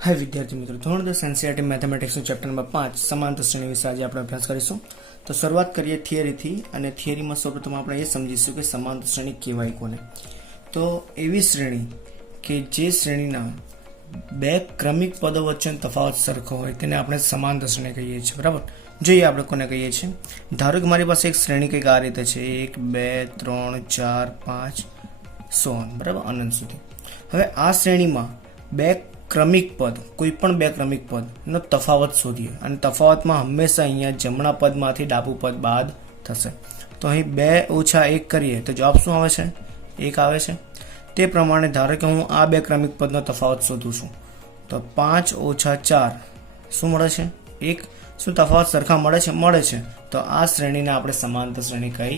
हाय विद्यार्थी मित्रों, धोरण 10 एनसीईआरटी मैथमेटिक्स चैप्टर नंबर 5 समांतर श्रेणी विषय आज આપણે અભ્યાસ કરીશું। તો શરૂઆત કરીએ થિયરીથી અને થિયરીમાં સૌપ્રથમ આપણે એ સમજીશું કે સમાંતર શ્રેણી કહેવાય કોને। તો એવી શ્રેણી કે જે શ્રેણીના બે ક્રમિક પદો વચ્ચેનો તફાવત સરખો હોય તેને આપણે સમાંતર શ્રેણી કહીએ છીએ, બરાબર। જોઈએ આપણે કોને કહીએ છીએ। ધારો કે મારી પાસે એક શ્રેણી કંઈક આ રીતે છે 1 2 3 4 5 સો ઓન, બરાબર, અનંત સુધી। હવે આ શ્રેણીમાં બે ક્રમિક પદ, કોઈ પણ બે ક્રમિક પદનો તફાવત શોધીએ અને તફાવતમાં હંમેશા અહીંયા જમણા પદમાંથી ડાબું પદ બાદ થશે। તો અહીં 2 ઓછા 1 કરીએ તો જવાબ શું આવે છે? 1 આવે છે। તે પ્રમાણે ધારો કે હું આ બે ક્રમિક પદનો તફાવત શોધું છું તો 5 ઓછા 4 શું મળે છે? 1। શું તફાવત સરખા મળે છે? મળે છે। તો આ શ્રેણીને આપણે સમાંતર શ્રેણી કહી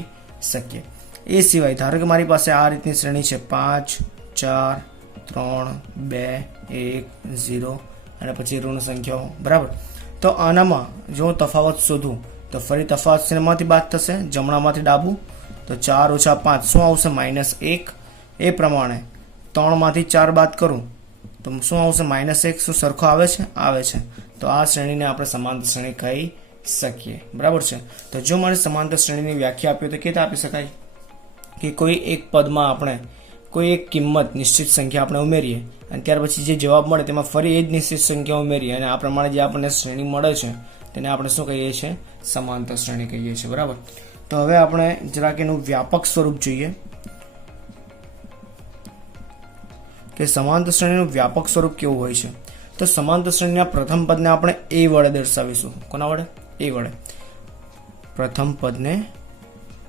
શકીએ। એ સિવાય ધારો કે મારી પાસે આ રીતની શ્રેણી છે 5 4 3 2 1 0 અને પછી ઋણ સંખ્યાઓ, બરાબર। તો આનામાં જો હું તફાવત શોધું તો ફરી તફાવત શેમાંથી બાદ થશે? જમણામાંથી ડાબું। તો 4 ઓછા 5 શું આવશે? -1। એ પ્રમાણે 3 માંથી 4 બાદ કરું તો શું આવશે? -1। શું સરખો આવે છે? આવે છે। તો આ શ્રેણીને આપણે સમાંતર શ્રેણી કહી શકીએ, બરાબર છે। તો જો મારે સમાંતર શ્રેણીની વ્યાખ્યા આપી તો કેવી રીતે આપી શકાય કે કોઈ એક પદમાં આપણે કોઈ એક કિંમત નિશ્ચિત સંખ્યા આપણે ઉમેરીએ અને ત્યાર પછી જે જવાબ મળે તેમાં ફરી એ જ નિશ્ચિત સંખ્યા ઉમેરીએ અને આ પ્રમાણે જે આપણને શ્રેણી મળે છે તેને આપણે શું કહીએ છીએ? સમાંતર શ્રેણી કહીએ છીએ, બરાબર। તો હવે આપણે જરાક એનું વ્યાપક સ્વરૂપ જોઈએ કે સમાંતર શ્રેણીનું વ્યાપક સ્વરૂપ કેવું હોય છે। તો સમાંતર શ્રેણીના પ્રથમ પદને આપણે a વડે દર્શાવીશું। કોના વડે? a વડે। પ્રથમ પદને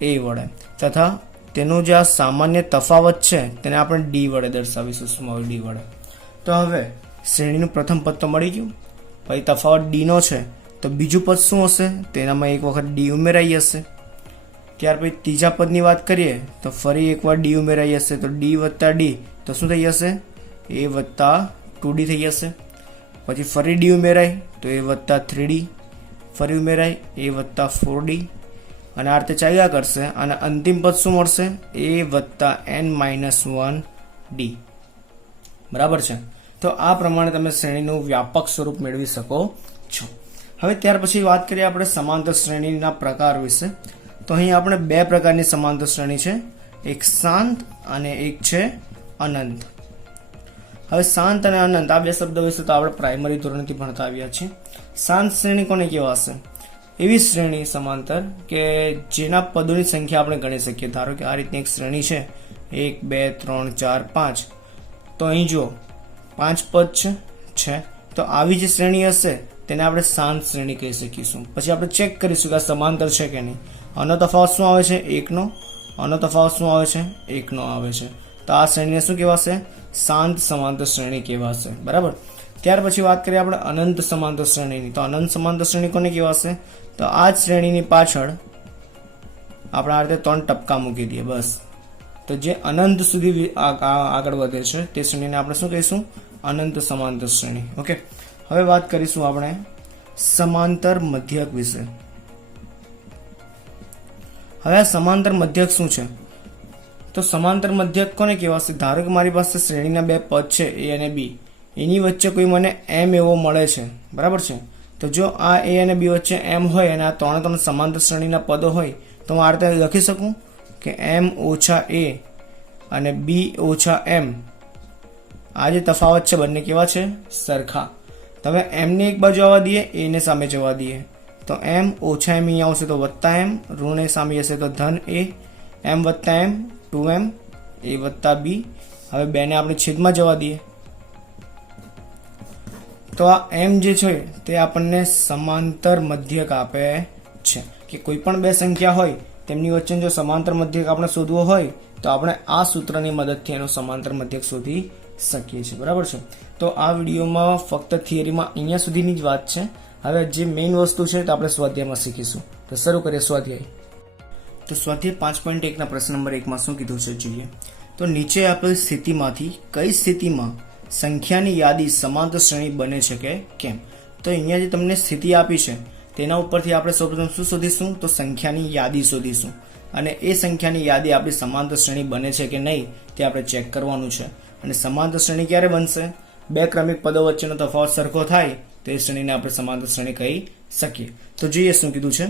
a વડે તથા તેનો જે આ સામાન્ય તફાવત છે તેને આપણે d વડે દર્શાવીશું, સ્મોલ d વડે। તો હવે શ્રેણીનું પ્રથમ પદ તો મળી ગયું, પછી તફાવત d નો છે તો બીજું પદ શું હશે? તેનામાં એક વખત d ઉમેરાઈ હશે। ત્યાર પછી ત્રીજા પદની વાત કરીએ તો ફરી એકવાર d ઉમેરાઈ હશે તો d વત્તા d તો શું થઈ જશે? a વત્તા 2d થઈ જશે। પછી ફરી d ઉમેરાય તો a વત્તા 3d, ફરી ઉમેરાય a વત્તા 4d અને આ રીતે ચાલ્યા કરશે અને અંતિમ પદ શું મળશે? a વત્તા n-1d, બરાબર છે। તો આ પ્રમાણે તમે શ્રેણીનું વ્યાપક સ્વરૂપ મેળવી શકો છો। હવે ત્યાર પછી વાત કરીએ આપણે સમાંતર શ્રેણીના પ્રકાર વિશે। તો અહીં આપણે બે પ્રકારની સમાંતર શ્રેણી છે, એક શાંત અને એક છે અનંત। હવે શાંત અને અનંત આ બે શબ્દ વિશે તો આપણે પ્રાઇમરી ધોરણથી ભણતા આવ્યા છીએ। શાંત શ્રેણી કોને કહેવાશે? એવી શ્રેણી સમાંતર કે જેના પદોની સંખ્યા આપણે ગણી શકીએ। ધારો કે આ રીતની એક શ્રેણી છે 1 2 3 4 5, તો અહીં જો 5 પદ છે તો આવી જે શ્રેણી હશે તેને આપણે શાંત શ્રેણી કહી શકીશું। પછી આપણે ચેક કરીશું કે આ સમાંતર છે કે નહીં। આનો તફાવત શું આવે છે? 1 નો। આનો તફાવત શું આવે છે? 1 નો આવે છે। તો આ શ્રેણીને શું કહેવાશે? શાંત સમાંતર શ્રેણી કહેવાશે, બરાબર। ત્યાર પછી વાત કરીએ આપણે અનંત સમાંતર શ્રેણીની। તો અનંત સમાંતર શ્રેણી કોને કહેવાશે? તો આ જ શ્રેણીની પાછળ આપણે આ રીતે 3 ટપકા મૂકી દઈએ, બસ। તો જે અનંત સુધી આગળ વધે છે તે શ્રેણીને આપણે શું કહીશું? અનંત સમાંતર શ્રેણી, ઓકે। હવે વાત કરીશું આપણે સમાંતર મધ્યક વિશે। હવે આ સમાંતર મધ્યક શું છે? તો સમાંતર મધ્યક કોને કહેવાશે? ધારો કે મારી પાસે શ્રેણીના બે પદ છે a અને b, એની વચ્ચે કોઈ મને m એવો મળે છે, બરાબર છે। તો જો આ a અને b વચ્ચે m હોય અને આ ત્રણ સમાંતર શ્રેણીના પદો હોય તો હું આ રીતે લખી શકું કે m ઓછા a અને b ઓછા m, આ જે તફાવત છે બંને કેવા છે? સરખા। તો હવે m ને એક બાજુ આવવા દઈએ, a ને સામે જવા દઈએ તો m ઓછા m અહીંયા આવશે તો વત્તા m, ઋણ એ સામે હશે તો ધન a, m વત્તા m 2m, a વત્તા b। હવે બે ને આપણે છેદમાં જવા દઈએ તો આ m જે છે તે આપણને સમાંતર મધ્યક આપે છે કે કોઈ પણ બે સંખ્યા હોય તેમની વચ્ચે જો સમાંતર મધ્યક આપણે શોધવો હોય તો આપણે આ સૂત્રની મદદથી એનો સમાંતર મધ્યક શોધી શકીએ છીએ, બરાબર છે। તો આ વિડીયોમાં ફક્ત થિયરીમાં અહીંયા સુધીની જ વાત છે। હવે જે મેઇન વસ્તુ છે તો આપણે સ્વાધ્યાયમાં શીખીશું। તો શરૂ કરીએ સ્વાધ્યાય। તો સ્વાધ્યાય 5.1 ના પ્રશ્ન નંબર 1 માં શું કીધું છે જોઈએ। તો નીચે આપેલ સ્થિતિમાંથી કઈ સ્થિતિમાં સંખ્યાની યાદી સમાંતર શ્રેણી બને છે કે કેમ? તો અહીંયા જે તમને સ્થિતિ આપી છે તેના ઉપરથી આપણે સૌપ્રથમ શું શોધીશું? તો સંખ્યાની યાદી શોધીશું અને એ સંખ્યાની યાદી આપણી સમાંતર શ્રેણી બને છે કે નહીં તે આપણે ચેક કરવાનું છે। અને સમાંતર શ્રેણી ક્યારે બનશે? બે ક્રમિક પદો વચ્ચેનો તફાવત સરખો થાય તો એ શ્રેણીને આપણે સમાંતર શ્રેણી કહી શકીએ. તો જોઈએ શું કીધું છે.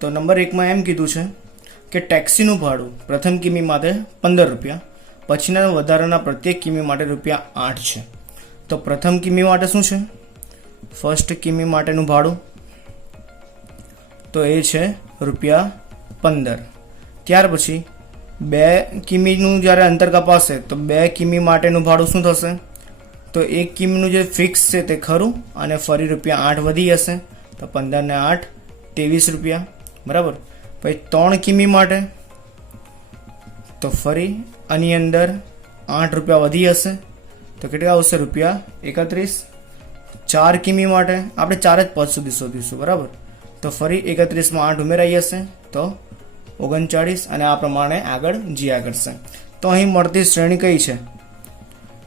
તો નંબર 1 માં એમ કીધું છે કે ટેક્સીનું ભાડું પ્રથમ કિમી માટે 15 રૂપિયા, પછીના વધારાના પ્રત્યેક કિમી માટે ₹8 છે. તો પ્રથમ કિમી માટે શું છે? ફર્સ્ટ કિમી માટેનું ભાડું તો એ છે ₹15. ત્યાર પછી 2 કિમીનું જ્યારે અંતર કપાશે તો 2 કિમી માટેનું ભાડું શું થશે? તો 1 કિમીનું જે ફિક્સ છે તે ખરું અને ફરી ₹8 વધી જશે. તો 15 ને 8 ₹23. બરાબર. પછી 3 કિમી માટે તો ફરી આની અંદર ₹8 વધી જશે. તો કેટલા આવશે? ₹31. 4 કિમી માટે આપણે 4 જ પદ સુધી શોધીશું. બરાબર. તો ફરી 31 માં 8 ઉમેરાઈ જશે તો 39 અને આ પ્રમાણે આગળ જ્યાં કરશે. તો અહીં મળતી શ્રેણી કઈ છે?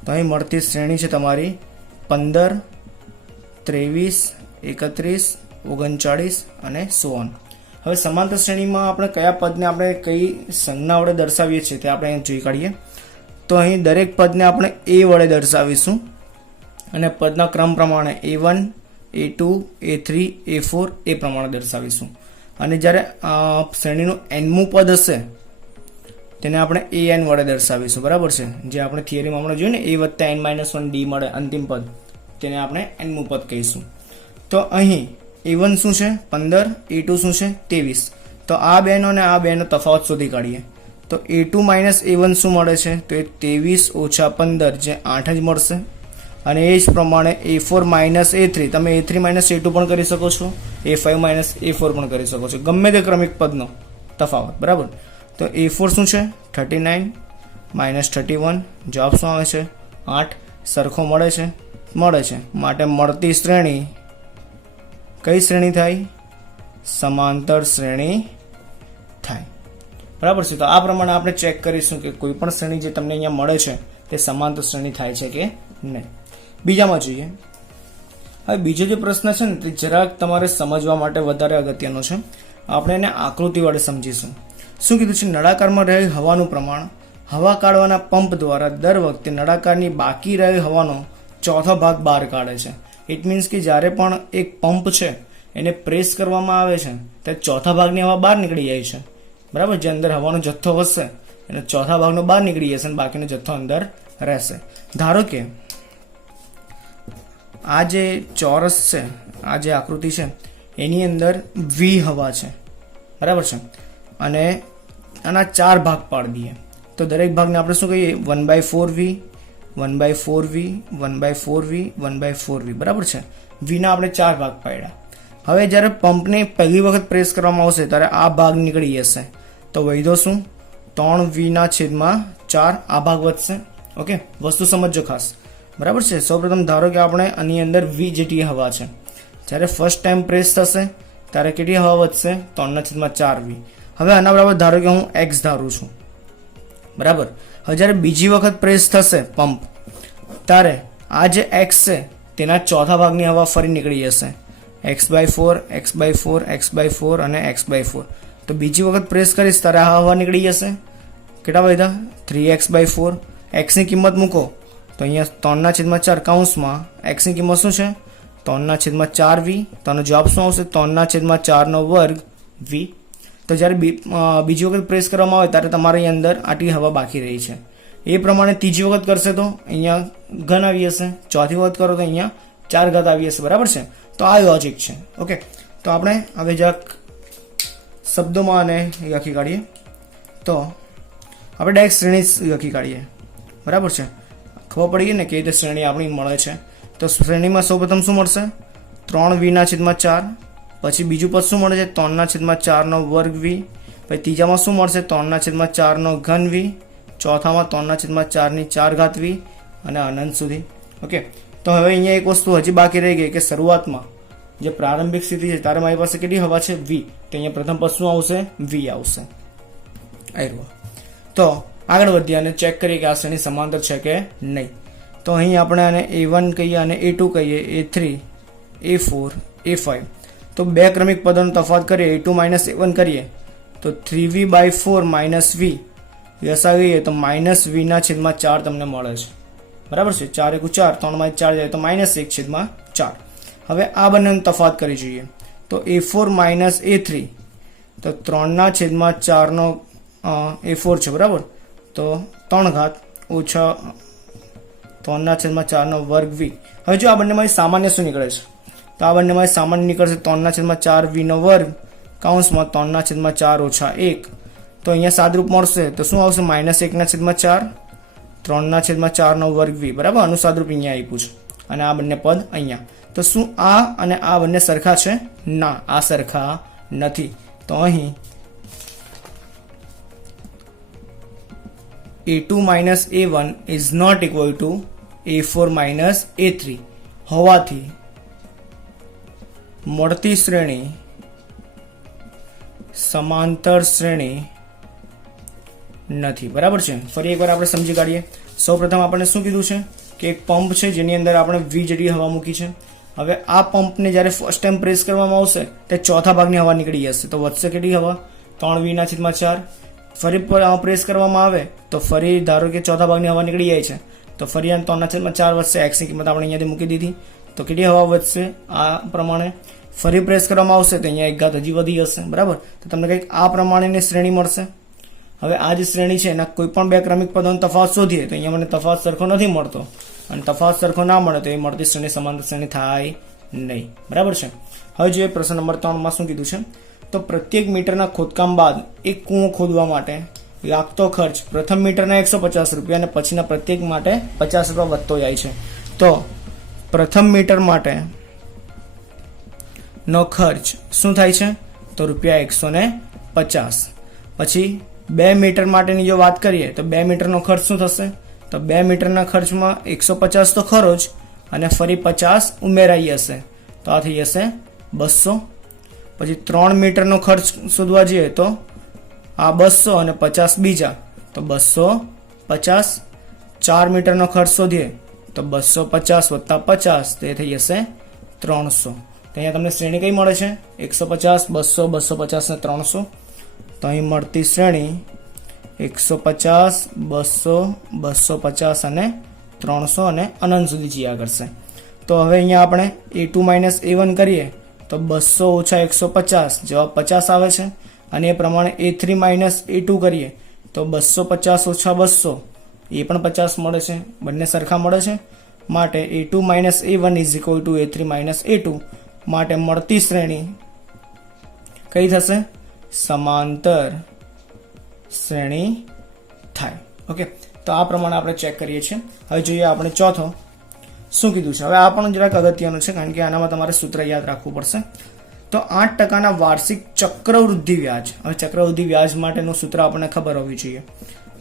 તો અહીં મળતી શ્રેણી છે તમારી 15, 23, 31, 39 અને so on. હવે સમાંતર શ્રેણીમાં આપણે કયા પદને આપણે કઈ સંજ્ઞા વડે દર્શાવીએ છીએ તે આપણે અહીં જોઈ કાઢીએ. તો અહીં દરેક પદને આપણે a વડે દર્શાવીશું અને પદના ક્રમ પ્રમાણે a1, a2, a3, a4 એ પ્રમાણે દર્શાવીશું. અને જ્યારે શ્રેણીનું nમું પદ હશે તેને આપણે an વડે દર્શાવીશું. બરાબર છે. જે આપણે થિયરીમાં હમણાં જોયું ને a+n-1 d મળે અંતિમ પદ, તેને આપણે nમું પદ કહીશું. તો અહીં a1 શું છે? 15, a2 શું છે? 23. તો આ બેનો અને આ બેનો તફાવત શોધી કાઢીએ. તો a2 - a1 શું મળે છે? તો એ 23 - 15 જે 8 જ મળશે. અને એ જ પ્રમાણે a4 - a3, તમે a3 - a2 પણ કરી શકો છો, a5 - a4 પણ કરી શકો છો, ગમે તે ક્રમિક પદનો તફાવત. બરાબર. તો a4 શું છે? 39 - 31, જવાબ શું આવે છે? 8. સરખો મળે છે? મળે છે. માટે મળતી શ્રેણી કઈ શ્રેણી થાય? સમાંતર શ્રેણી થાય. બરાબર છે. તો આ પ્રમાણે આપણે ચેક કરીશું કે કોઈ પણ શ્રેણી જે તમને અહીંયા મળે છે તે સમાંતર શ્રેણી થાય છે કે નહીં. બીજામાં જોઈએ. હવે બીજો જે પ્રશ્ન છે ને તે જરાક તમારે સમજવા માટે વધારે અગત્યનો છે. આપણે એને આકૃતિ વડે સમજીશું. શું કીધું છે? નળાકારમાં રહેલ હવાનું પ્રમાણ હવા કાઢવાના પંપ દ્વારા દર વખતે નળાકારની બાકી રહેલ હવાનો ચોથો ભાગ બહાર કાઢે છે. ઇટ મીન્સ કે જ્યારે પણ એક પંપ છે એને પ્રેસ કરવામાં આવે છે ત્યારે ચોથા ભાગની હવા બહાર નીકળી જાય છે. બરાબર. જે અંદર હવાનો જથ્થો વધશે એને ચોથા ભાગનો બહાર નીકળી જશે અને બાકીનો જથ્થો અંદર રહેશે. ધારો કે આ જે ચોરસ છે, આ જે આકૃતિ છે એની અંદર v હવા છે. બરાબર છે. અને આના 4 ભાગ પાડી દઈએ તો દરેક ભાગને આપણે શું કહીએ? 1/4v, 1/4v, 1/4v, 1/4v. બરાબર છે. vના આપણે 4 ભાગ પાડ્યા. હવે જ્યારે પંપને પહેલી વખત પ્રેસ કરવામાં આવશે ત્યારે આ ભાગ નીકળી જશે. તો વધ્યો શું? 3v/4 આ ભાગ વધશે. ઓકે, વસ્તુ સમજો ખાસ. બરાબર છે. સૌપ્રથમ ધારો કે આપણે આની અંદર v જેટલી હવા છે. જ્યારે ફર્સ્ટ ટાઈમ પ્રેસ થશે ત્યારે કેટલી હવા વધશે? 3/4v. હવે આના બરાબર ધારો કે હું x ધારું છું. બરાબર. હવે જ્યારે બીજી વખત પ્રેસ થશે પંપ ત્યારે આ જે x છે તેના ચોથા ભાગની હવા ફરી નીકળી જશે. x/4, x/4, x/4 અને x/4. તો બીજી વખત પ્રેસ કરીશ ત્યારે આ હવા નીકળી જશે. કેટલા વધ્યા? 3x/4. x ની કિંમત મૂકો તો અહીંયા 3/4 કૌંસમાં x ની કિંમત શું છે? 3/4v. તો આનો જવાબ શું આવશે? 3/4 v. તો જ્યારે બીજી વખત પ્રેસ કરવામાં આવે ત્યારે તમારી અંદર આટલી હવા બાકી રહી છે. એ પ્રમાણે ત્રીજી વખત કરશે તો અહીંયા ઘન આવી જશે. ચોથી વખત કરો તો અહીંયા 4 ઘાત આવી જશે. બરાબર છે. તો આ લોજિક છે. ઓકે, તો આપણે હવે જરાક શબ્દોમાં આને લખી કાઢીએ. તો આપણે ડાયરેક્ટ શ્રેણી લખી કાઢીએ. બરાબર છે. ખબર પડી ગઈ ને કે રીતે શ્રેણી આપણી મળે છે. તો શ્રેણીમાં સૌપ્રથમ શું મળશે? 3v/4. પછી બીજું પદ શું મળે છે? 3/4 v. પછી ત્રીજામાં શું મળશે? 3/4 ઘન v. ચોથામાં 3/4 4 ઘાત v અને અનંત સુધી. ઓકે, તો હવે અહીંયા એક વસ્તુ હજી બાકી રહી ગઈ કે શરૂઆતમાં જે પ્રારંભિક સ્થિતિ છે ત્યારે મારી પાસે કેટલી હવા છે? v. તો અહીંયા પ્રથમ પદ શું આવશે? v આવશે. તો આગળ વધીએ અને ચેક કરીએ કે આ શ્રેણી સમાંતર છે કે નહીં. તો અહીં આપણે આને a1 કહીએ અને a2 કહીએ, a3, a4, a5. તો બે ક્રમિક પદોનો તફાવત કરીએ, a2 - a1 કરીએ તો 3v/4 - v લસાવીએ તો -v/4 તમને મળે છે. બરાબર છે, 4 એકુ 4, 3 માં 4 જાય તો -1/4. હવે આ બંનેનો તફાવત કરી જોઈએ તો a4 - a3 તો 3/4 નો a4 છે બરાબર, તો 3 ઘાત ઓછા 3/4 નો વર્ગ v. હવે જો આ બંનેમાં સામાન્ય શું નીકળે છે તો આ બંનેમાં સામાન્ય નીકળશે 3/4 v નો વર્ગ કૌંસમાં 3/4 ઓછા 1. તો અહીંયા સાદરૂપ મળશે તો શું આવશે -1/4 3/4 નો વર્ગ v બરાબર, આનું સાદરૂપ અહીંયા આપ્યું છે અને આ બંને પદ અહીંયા. તો શું આ અને આ બંને સરખા છે? ના, આ સરખા નથી. તો અહીં a2 - a1 is not equal to a4 - a3 હોવાથી મળતી શ્રેણી સમાંતર શ્રેણી નથી. બરાબર છે, ફરી એકવાર આપણે સમજી કાઢીએ. સૌપ્રથમ આપણે શું કીધું છે કે એક પંપ છે જેની અંદર આપણે v જેટલી હવા મૂકી છે. હવે આ પંપને જ્યારે ફર્સ્ટ ટાઈમ પ્રેસ કરવામાં આવશે તે ચોથા ભાગની હવા નીકળી જશે, તો વધશે કેટલી હવા? 3v/4. ફરી પ્રેસ કરવામાં આવે તો ફરી ધારો કે ચોથા ભાગની હવા નીકળી જાય છે, તો ફરી 3/4 વધશે. x ની કિંમત આપણે અહીંયાથી મૂકી દીધી, તો કેટલી હવા વધશે? આ પ્રમાણે. ફરી પ્રેસ કરવામાં આવશે તો અહીંયા 1 ઘાત હજી વધી જશે બરાબર, તો તમને કંઈક આ પ્રમાણેની શ્રેણી મળશે. હવે આ જે શ્રેણી છે એના કોઈ પણ બે ક્રમિક પદોનો તફાવત શોધીએ તો અહીંયા મને તફાવત સરખો નથી મળતો, અને તફાવત સરખો ના મળે તો એ મળતી શ્રેણી સમાંતર શ્રેણી થાય નહીં. બરાબર છે. હવે જોઈએ પ્રશ્ન નંબર 3 માં શું કીધું છે તો પ્રત્યેક મીટરના ખોદકામ બાદ એક કૂવો ખોદવા માટે લાગતો ખર્ચ પ્રથમ મીટરના 150 રૂપિયા અને પછીના પ્રત્યેક માટે 50 રૂપિયા વધતો જાય છે. તો પ્રથમ મીટર માટે નો ખર્ચ શું થાય છે તો ₹150. પછી 2 મીટર માટેની જો વાત કરીએ તો 2 મીટરનો ખર્ચ શું થશે તો 2 મીટરના ખર્ચમાં 150 તો ખરો જ અને ફરી 50 ઉમેરાઈ હશે, તો આ થઈ જશે 200. પછી 3 મીટરનો ખર્ચ શોધવા જઈએ તો આ 200 અને 50 બીજા, તો 250. 4 મીટરનો ખર્ચ શોધીએ તો 250 + 50 તે થઈ જશે 300. તો અહીંયા તમને શ્રેણી કઈ મળે છે 150, 200, 250 અને 300. તો અહીં મળતી શ્રેણી 150, 200, 250 અને 300 અને અનંત સુધી જયા કરશે. તો હવે અહીંયા આપણે a2 - a1 કરીએ તો 200 ઓછા 150 જવાબ 50 આવે છે, અને એ પ્રમાણે a3 - a2 કરીએ તો 250 ઓછા 200 એ પણ 50 મળે છે, બંને સરખા મળે છે. માટે a2 - a1 is equal to a3 - a2. માટે મળતી શ્રેણી કઈ થશે? સમાંતર શ્રેણી થાય. ઓકે, તો આ પ્રમાણે આપણે ચેક કરીએ છીએ. હવે જોઈએ આપણે ચોથો શું કીધું છે. હવે આ પણ જરાક અગત્યનું છે કારણ કે આનામાં તમારે સૂત્ર યાદ રાખવું પડશે. તો 8% વાર્ષિક ચક્રવૃદ્ધિ વ્યાજ. હવે ચક્રવૃદ્ધિ વ્યાજ માટેનું સૂત્ર આપણને ખબર હોવી જોઈએ.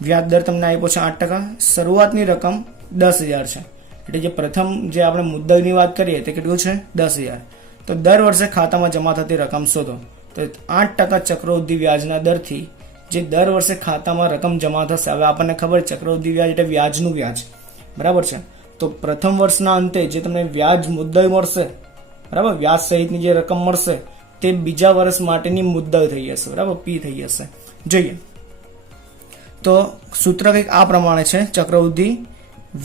વ્યાજ દર તમને આપ્યો છે 8%, શરૂઆતની રકમ 10,000 છે, એટલે જે પ્રથમ જે આપણે મુદ્દલની વાત કરીએ તે કેટલું છે 10,000. તો દર વર્ષે ખાતામાં જમા થતી રકમ શોધો. તો 8% ચક્રવૃદ્ધિ વ્યાજના દરથી જે દર વર્ષે ખાતામાં રકમ જમા થશે. હવે આપણને ખબર ચક્રવૃદ્ધિ વ્યાજ એટલે વ્યાજનું વ્યાજ બરાબર છે. તો પ્રથમ વર્ષના અંતે જે તમને વ્યાજ મુદ્દલ મળશે બરાબર, વ્યાજ સહિતની જે રકમ મળશે તે બીજા વર્ષ માટેની મુદ્દલ થઈ જશે બરાબર, પી થઈ જશે. જોઈએ તો સૂત્ર કંઈક આ પ્રમાણે છે ચક્રવૃદ્ધિ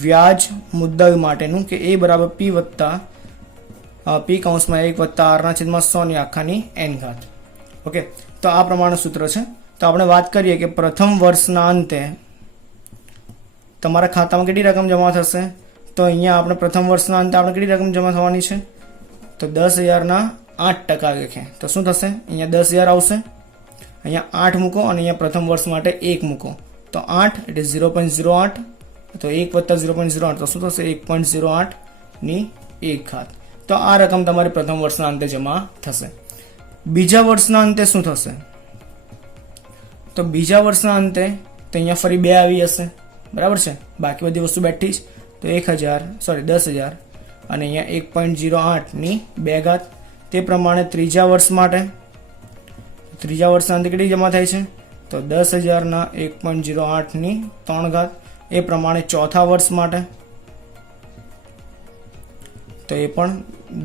વ્યાજ મુદ્દલ માટેનું કે a બરાબર p વત્તા p કૌંસમાં 1 વત્તા r/100 n. ઓકે, તો આ પ્રમાણે સૂત્ર છે. તો આપણે વાત કરીએ કે પ્રથમ વર્ષના અંતે તમારા ખાતામાં કેટલી રકમ જમા થશે. તો અહીંયા આપણે પ્રથમ વર્ષના અંતે આપણે કેટલી રકમ જમા થવાની છે તો 10,000ના 8% લેખે. તો શું થશે? અહીંયા 10,000 આવશે, અહીંયા 8 મૂકો અને અહીંયા પ્રથમ વર્ષ માટે 1 મૂકો, તો 8 એટલે 0.08, તો 1 વત્તા 0.08 તો શું થશે 1.08/1. તો આ રકમ તમારી પ્રથમ વર્ષના અંતે જમા થશે. બીજા વર્ષના અંતે શું થશે તો બીજા વર્ષના અંતે તો અહીંયા ફરી 2 આવી જશે બરાબર છે, બાકી બધી વસ્તુ બેઠી જ. તો 10,000 અને અહીંયા 1.08/2. તે પ્રમાણે ત્રીજા વર્ષ માટે ત્રીજા વર્ષના અંતે કેટલી જમા થાય છે તો 10,000ના 1.08/3. એ પ્રમાણે ચોથા વર્ષ માટે તો એ પણ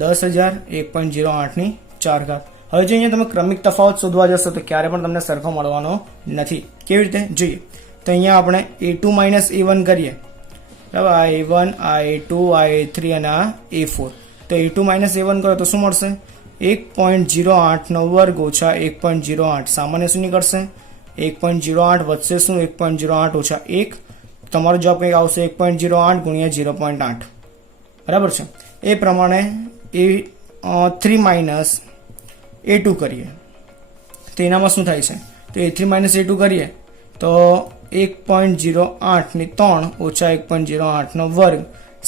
10,000 1.08/4. હવે જો અહીંયા તમે ક્રમિક તફાવત શોધવા જશો તો ક્યારે પણ તમને સરખો મળવાનો નથી. કેવી રીતે જોઈએ તો અહીંયા આપણે a2 - a1 કરીએ બરાબર. આ A1, આ A2, આ A3 અને આ A4. તો A2 માઇનસ A1 કરો તો શું મળશે? 1.08 નો વર્ગ ઓછા 1.08. સામાન્ય શું નીકળશે? 1.08 વધશે શું? 1.08 ઓછા 1. તમારો જવાબ કંઈક આવશે 1.08 ગુણ્યા 0.8. બરાબર છે. એ પ્રમાણે A3 માઇનસ A2 કરીએ તો એનામાં શું થાય છે? તો A3 માઇનસ A2 કરીએ તો 1.08 ની 3 ઓછા 1.08 નો વર્ગ.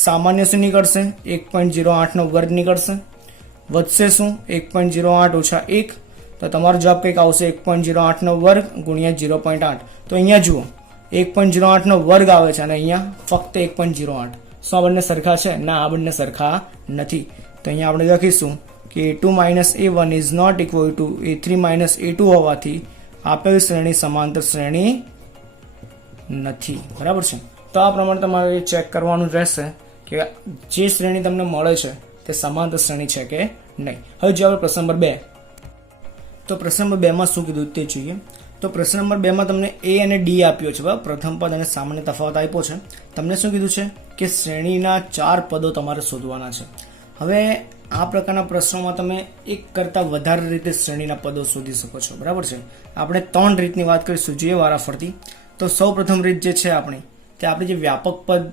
સામાન્ય શું નીકળશે? 1.08 નો વર્ગ નીકળશે. વધશે શું? 1.08 ઓછા 1. તો તમારો જવાબ કંઈક આવશે 1.08 નો વર્ગ ગુણ્યા 0.8. તો અહીંયા જુઓ 1.08 નો વર્ગ આવે છે અને અહીંયા ફક્ત 1.08. શું આ બંને સરખા છે? ના, આ બંને સરખા નથી. તો અહીંયા આપણે લખીશું કે A2 minus A1 is not equal to A3 minus A2 હોવાથી આપેલ શ્રેણી સમાંતર શ્રેણી નથી. બરાબર છે. તો આ પ્રમાણે તમારે ચેક કરવાનું રહેશે કે જે શ્રેણી તમને મળે છે તે સમાંતર શ્રેણી છે કે નહીં. હવે જો આપણે પ્રશ્ન નંબર 2, તો પ્રશ્ન નંબર 2 માં શું કીધું તે જોઈએ. તો પ્રશ્ન નંબર 2 માં તમને A અને D આપ્યો છે. બરાબર. પ્રથમ પદ અને સામાન્ય તફાવત આપ્યો છે. તમને શું કીધું છે કે શ્રેણીના 4 પદો તમારે શોધવાના છે. હવે આ પ્રકારના પ્રશ્નોમાં તમે એક કરતાં વધારે રીતે શ્રેણીના પદો શોધી શકો છો. બરાબર છે. આપણે 3 રીતની વાત કરીશું, જોઈએ વારાફરતી. તો સૌ પ્રથમ રીત જે છે આપણી, તે આપણે જે વ્યાપક પદ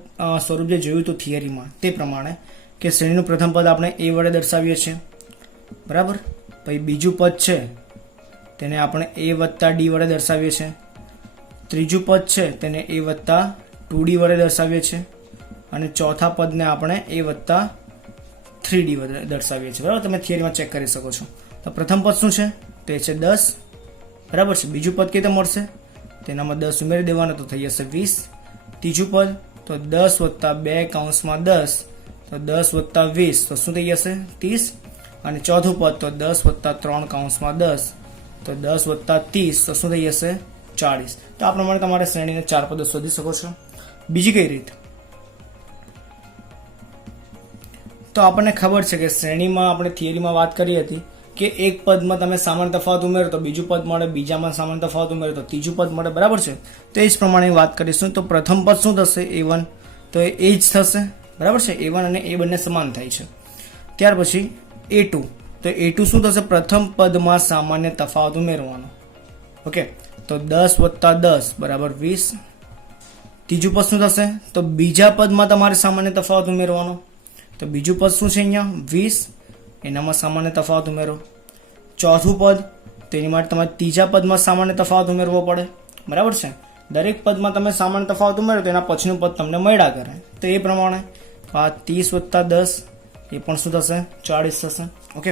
સ્વરૂપ જે જોયું હતું થિયરીમાં તે પ્રમાણે કે શ્રેણીનું પ્રથમ પદ આપણે A વડે દર્શાવીએ છીએ. બરાબર. પછી બીજું પદ છે તેને આપણે A વત્તા D વડે દર્શાવીએ છીએ. ત્રીજું પદ છે તેને A વત્તા 2D વડે દર્શાવીએ છીએ. અને ચોથા પદને આપણે A વત્તા 3D વડે દર્શાવીએ છીએ. બરાબર. તમે થિયરીમાં ચેક કરી શકો છો. તો પ્રથમ પદ શું છે? તે છે 10. બરાબર છે. બીજું પદ કેવી રીતે મળશે? તેનામાં 10 ઉમેરી દેવાનો તો થઈ જશે 20. ત્રીજું પદ તો 10 વત્તા 2 કૌંસમાં 10 તો 10 વત્તા 20 તો શું થઈ જશે? 30. અને ચોથું પદ તો 10 વત્તા 3 કૌંસમાં 10 તો 10 વત્તા 30 તો શું થઈ જશે? 40. તો આ પ્રમાણે તમારે શ્રેણીને 4 પદો શોધી શકો છો. બીજી કઈ રીત? તો આપણને ખબર છે કે શ્રેણીમાં આપણે થિયરીમાં વાત કરી હતી કે એક પદમાં તમે સામાન્ય તફાવત ઉમેરો તો બીજું પદ મળે, બીજામાં સામાન્ય તફાવત ઉમેરો તો ત્રીજું પદ મળે. બરાબર છે. તો એ જ પ્રમાણે વાત કરીશું. તો પ્રથમ પદ શું થશે? A1. તો એ જ થશે. બરાબર છે. A1 અને A બંને સમાન થાય છે. ત્યાર પછી A2. તો A2 શું થશે? પ્રથમ પદમાં સામાન્ય તફાવત ઉમેરવાનો. ઓકે. તો 10 વત્તા 10 બરાબર 20. ત્રીજું પદ શું થશે? તો બીજા પદમાં તમારે સામાન્ય તફાવત ઉમેરવાનો. તો બીજું પદ શું છે? અહીંયા 20. એનામાં સામાન્ય તફાવત ઉમેરો. ચોથું પદ, તેની માટે તમારે ત્રીજા પદમાં સામાન્ય તફાવત ઉમેરવો પડે. બરાબર છે. દરેક પદમાં તમે સામાન્ય તફાવત ઉમેરો તો એના પછીનું પદ તમને મળ્યા કરે. તો એ પ્રમાણે આ 30 વત્તા 10 એ પણ શું થશે? 40 થશે. ઓકે.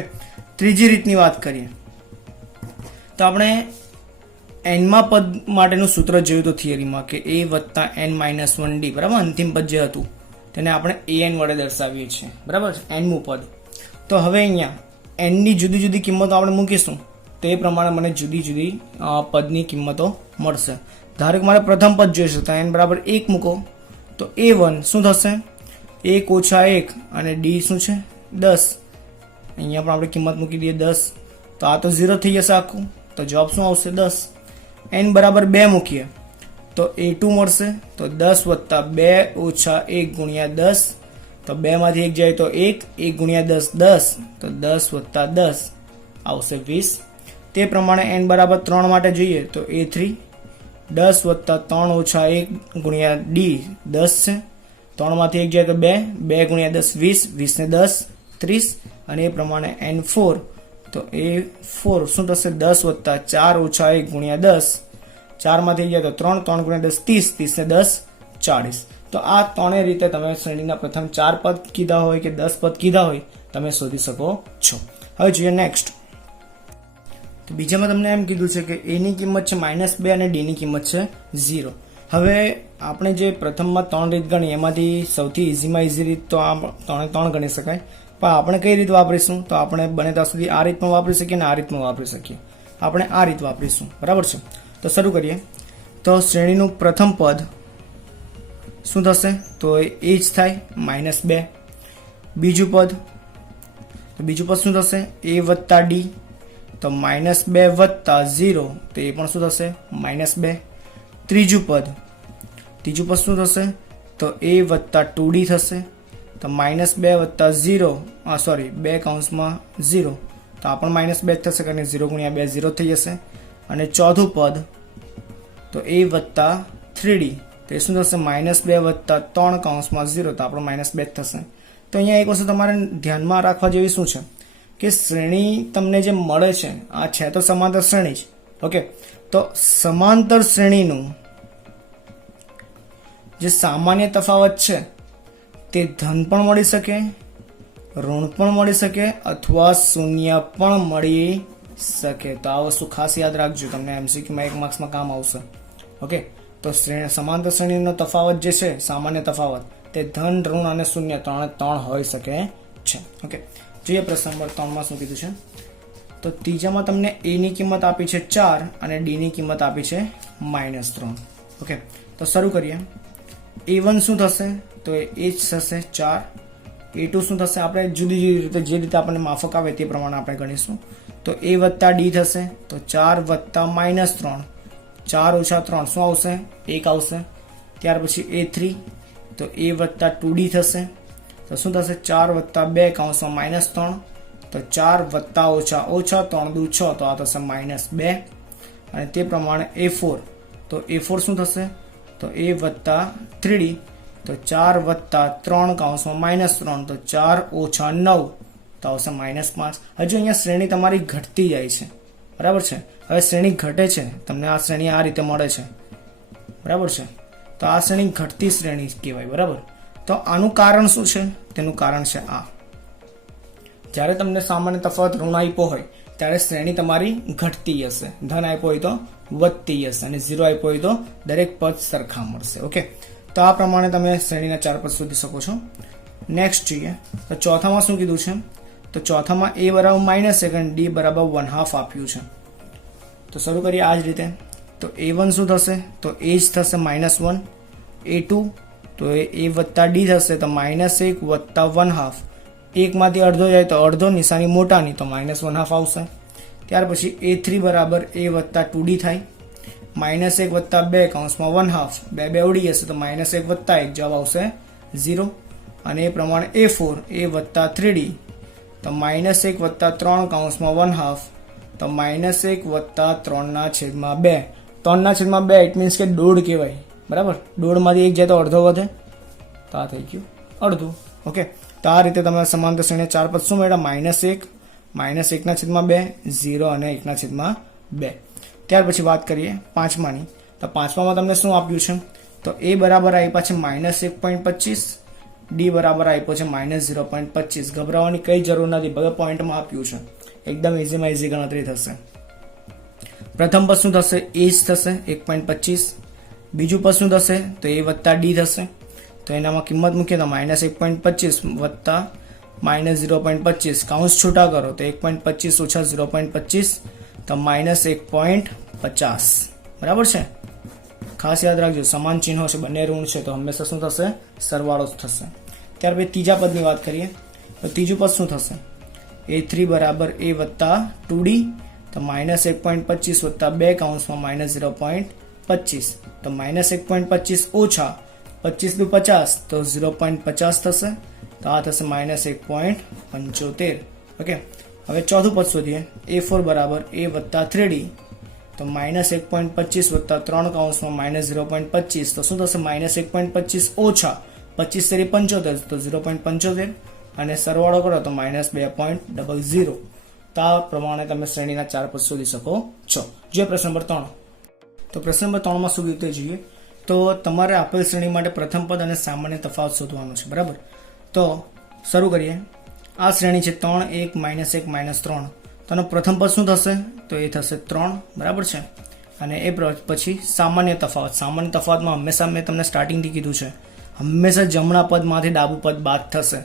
ત્રીજી રીતની વાત કરીએ તો આપણે એનમાં પદ માટેનું સૂત્ર જોયું હતું થિયરીમાં કે A વત્તા N માઇનસ 1D. બરાબર. અંતિમ પદ જે હતું તેને આપણે AN વડે દર્શાવીએ છીએ. બરાબર. Nમું પદ. તો હવે અહીંયા Nની જુદી જુદી કિંમતો આપણે મૂકીશું તો એ પ્રમાણે મને જુદી જુદી પદની કિંમતો મળશે. ધારો કે મારે પ્રથમ પદ જોઈશે તો N બરાબર 1 મૂકો તો A1 શું થશે? 1 ઓછા 1 અને D શું છે? 10. અહીંયા પણ આપણે કિંમત મૂકી દઈએ 10 તો આ તો 0 થઈ જશે આખું. તો જવાબ શું આવશે? 10. N બરાબર 2 મૂકીએ તો A2 મળશે. તો 10 વત્તા 2 ઓછા 1 ગુણ્યા 10 તો 2 માંથી 1 જાય તો 1. 1 ગુણ્યા 10 10 તો 10 વત્તા 10 આવશે 20. તે પ્રમાણે N બરાબર 3 માટે જોઈએ તો A3 10 વત્તા 3 ઓછા 1 ગુણ્યા D 10 છે. 3 માંથી 1 જાય તો 2. 2 ગુણ્યા 10 20. 20 ને 10 30. અને એ પ્રમાણે N4 તો A4 શું થશે? 10 વત્તા 4 ઓછા 1 ગુણ્યા 10. 4 માંથી જાય તો 3. 3 ગુણ્યા 10 30. 30 ને 10 40. તો આ ત્રણેય રીતે તમે શ્રેણીના પ્રથમ 4 પદ કીધા હોય કે 10 પદ કીધા હોય તમે શોધી શકો છો. હવે જોઈએ નેક્સ્ટ. તો બીજામાં તમને એમ કીધું છે કે A ની કિંમત છે -2 અને D ની કિંમત છે 0. હવે આપણે જે પ્રથમમાં 3 રીત ગણી એમાંથી સૌથી ઇઝીમાં ઇઝી રીત તો આ 3 ગણી શકાય. પણ આપણે કઈ રીત વાપરીશું? તો આપણે બને ત્યાં સુધી આ રીતમાં વાપરી શકીએ અને આ રીતમાં વાપરી શકીએ. આપણે આ રીત વાપરીશું. બરાબર છે. તો શરૂ કરીએ. તો શ્રેણીનું પ્રથમ પદ શું થશે? તો એ જ થાય -2. બીજું પદ, તો બીજું પદ શું થશે? A વત્તા D તો -2 વત્તા 0 તો એ પણ શું થશે? -2. ત્રીજું પદ શું થશે? તો a વત્તા 2d થશે, તો -2 વત્તા 0 સોરી 2 કૌંસમાં 0, તો આ પણ -2 થશે કારણ કે 0 ગુણ્યા 2 0 થઈ જશે. અને ચોથું પદ તો a વત્તા 3d, તો એ શું થશે -2 વત્તા 3 કૌંસમાં 0, તો આપણો -2 થશે. તો અહીંયા એક વસ્તુ તમારે ધ્યાનમાં રાખવા જેવી શું છે કે શ્રેણી તમને જે મળે છે આ છે તો સમાંતર શ્રેણી જ. ઓકે, તો સમાંતર શ્રેણીનું જે સામાન્ય તફાવત છે તે ધન પણ મળી શકે, ઋણ પણ મળી શકે અથવા શૂન્ય પણ મળી શકે. તો આ વસ્તુ ખાસ યાદ રાખજો, તમને એમસીક્યુમાં 1 માર્ક્સમાં કામ આવશે. ઓકે, તો સમાંતર શ્રેણીનો તફાવત જે છે સામાન્ય તફાવત તે ધન, ઋણ અને શૂન્ય ત્રણ હોઈ શકે છે. ઓકે, જોઈએ પ્રશ્ન નંબર 3 માં શું કીધું છે. તો ત્રીજામાં તમને a ની કિંમત આપી છે 4 અને d ની કિંમત આપી છે -3. ઓકે, તો શરૂ કરીએ. a1 શું થશે, તો એ જ થશે 4. a2 શું થશે, આપણે જુદી જુદી રીતે જે રીતે આપણને માફક આવે તે પ્રમાણે આપણે ગણીશું. તો a વત્તા d થશે, તો 4 વત્તા -3, 4 ઓછા 3 શું આવશે 1 આવશે. ત્યાર પછી a3, તો a વત્તા 2d થશે, તો શું થશે 4 વત્તા 2 કૌંસમાં -3, તો 4 વત્તા ઓછા 3 દુ 6, તો આ થશે -2. અને તે પ્રમાણે a4, તો a4 શું થશે, તો a વત્તા 3d, તો 4 વત્તા 3 કૌંસમાં -3, તો 4 ઓછા 9, તો આવશે -5. હજુ અહીંયા શ્રેણી તમારી ઘટતી જાય છે, બરાબર છે. હવે શ્રેણી ઘટે છે, તમને આ શ્રેણી આ રીતે મળે છે, બરાબર છે. તો આ શ્રેણી ઘટતી શ્રેણી કહેવાય, બરાબર. તો આનું કારણ શું છે, તેનું કારણ છે આ, જ્યારે તમને સામાન્ય તફાવત ઋણ આપ્યો હોય ત્યારે શ્રેણી તમારી ઘટતી હશે, ધન આપ્યો હોય તો વધતી હશે અને 0 આપ્યો હોય તો દરેક પદ સરખા મળશે. ઓકે, તો આ પ્રમાણે તમે શ્રેણીના 4 પદ શોધી શકો છો. નેક્સ્ટ જોઈએ, તો ચોથામાં શું કીધું છે, તો ચોથામાં a બરાબર -1 અને d બરાબર 1/2 આપ્યું છે. તો શરૂ કરીએ આ જ રીતે. તો a1 શું થશે, તો a જ થશે -1. a2, તો a વત્તા d થશે, તો -1 વત્તા 1/2, 1 માંથી અડધો જાય તો અડધો, નિશાની મોટાની, તો -1/2 આવશે. ત્યાર પછી a3 બરાબર a વત્તા 2d થાય, -1 વત્તા 2 કૌંસમાં 1/2, 2 ઉડી જશે, તો -1 વત્તા 1 જવાબ આવશે 0. અને એ પ્રમાણે a4 a વત્તા 3d, તો -1 વત્તા 3 કૌંસમાં 1/2, તો -1 વત્તા 3/2, 3/2 ઇટ મીન્સ કે દોઢ કહેવાય, બરાબર. દોઢમાંથી 1 જાય તો અડધો વધે, તો આ થઈ ગયું અડધું. ઓકે, તો આ રીતે તમે સમાંતર શ્રેણી 4 પદ શું મળ્યા, -1, -1/2, 0 અને 1/2. ત્યાર પછી વાત કરીએ પાંચમાની. તો પાંચમામાં તમને શું આપ્યું છે, તો a બરાબર આપ્યા છે -1.25, d બરાબર આપ્યો છે -0.25. ગભરાવાની કઈ જરૂર નથી, બધા પોઈન્ટમાં આપ્યું છે, એકદમ ઇઝીમાં ઇઝી ગણતરી થશે. પ્રથમ પદ શું થશે, a જ થશે 1.25. બીજું પદ શું થશે, તો a વત્તા d થશે, તો એનામાં કિંમત મૂકીએ તો -1.25 વત્તા -0.25, કૌંસ છૂટા કરો તો 1.25 ઓછા 0.25, તો -1.50. બરાબર છે. ખાસ યાદ રાખજો, સમાન ચિહ્નો છે, બંને ઋણ છે, તો હંમેશા શું થશે, સરવાળો જ થશે. ત્યાર પછી ત્રીજા પદની વાત કરીએ, તો ત્રીજું પદ શું થશે, a3 બરાબર a વત્તા 2d, તો -1.25 વત્તા 2 કૌંસમાં -0.25, તો -1.25 ઓછા 25 દુ 50, તો 0.50 થશે, તો આ થશે -1.75. ઓકે, હવે ચોથું પદ શોધીએ. a4 બરાબર a વત્તા 3d, તો -1.25 વત્તા 3 કૌંસમાં -0.25, તો શું થશે, -1.25 ઓછા 25 તેરી 75, તો 0.75 અને સરવાળો કરો તો -2.00. તો આ પ્રમાણે તમે શ્રેણીના 4 પદ શોધી શકો છો. જોઈએ પ્રશ્ન નંબર 3. તો પ્રશ્ન નંબર 3માં શું રીતે જોઈએ, તો તમારે આપેલ શ્રેણી માટે પ્રથમ પદ અને સામાન્ય તફાવત શોધવાનો છે, બરાબર. તો શરૂ કરીએ. આ શ્રેણી છે 3 1 -1 -3, તો આનો પ્રથમ પદ શું થશે, તો એ થશે 3, બરાબર છે. અને એ પછી સામાન્ય તફાવતમાં હંમેશા મેં તમને સ્ટાર્ટિંગથી કીધું છે, હંમેશા જમણા પદમાંથી ડાબું પદ બાદ થશે